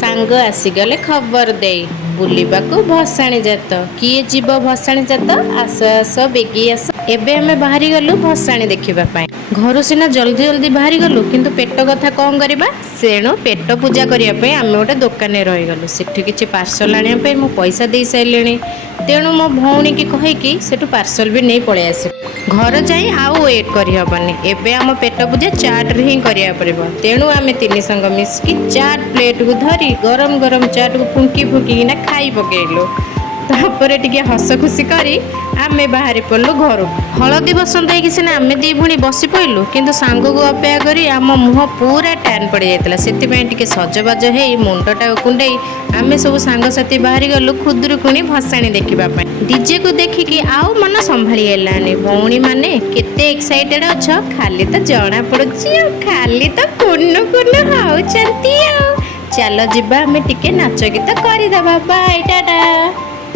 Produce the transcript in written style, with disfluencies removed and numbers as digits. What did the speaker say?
सांग आसीगले खबर दे बुलिबाकू भसाणी जात किए जीव भसाणी जात आस आस बेगी आस। एबे आमे बाहरी गलु भसाणी देखिबा पाई। घरु सिना जल्दी जल्दी बाहरी गलु किंतु पेट कथा कौन करिबा सेणु पेट पूजा करिया पे आमे गोटे दुकान रही गलु। सेठी किछि पार्सल आनिया पे मु पैसा दे साइलेनी तेणु मो भौणी की कहिकी सेठु पार्सल भी नहीं पळे आसे। घर जाई आउ वेट करि हबनी। एबे हम पेट पूजा चाट रे ही करिया परबो। तेणु आमे तिनी संग मिसकी चाट प्लेट को धरी गरम गरम चाट को फुंकी फुंकी ना खाई पकेइलु। तापरे टिके हस खुशी करी आमे बाहरी पड़लु घर। हलदी बसंत है सिना आमे दी भुणी बसी पड़लु किंतु सांग को अपेक्षा करी आम मुह पूरा टैन पड़ जाता। से टिके सजबाज हो मुंडटा कुंडई आमे सब सांगसाथी बाहरी गलु खुदुरुकुणी भसाणी देखा। डीजे को देखिकी आउ मन संभाली हेलानी। भौणी माने केते एक्साइटेड अछ खाली तो जना पड़ुची खाली तो कुनु कुनु हाउचंती। चलो जिबा आमे टिके नाच गीत करिदबा। बाय टाटा।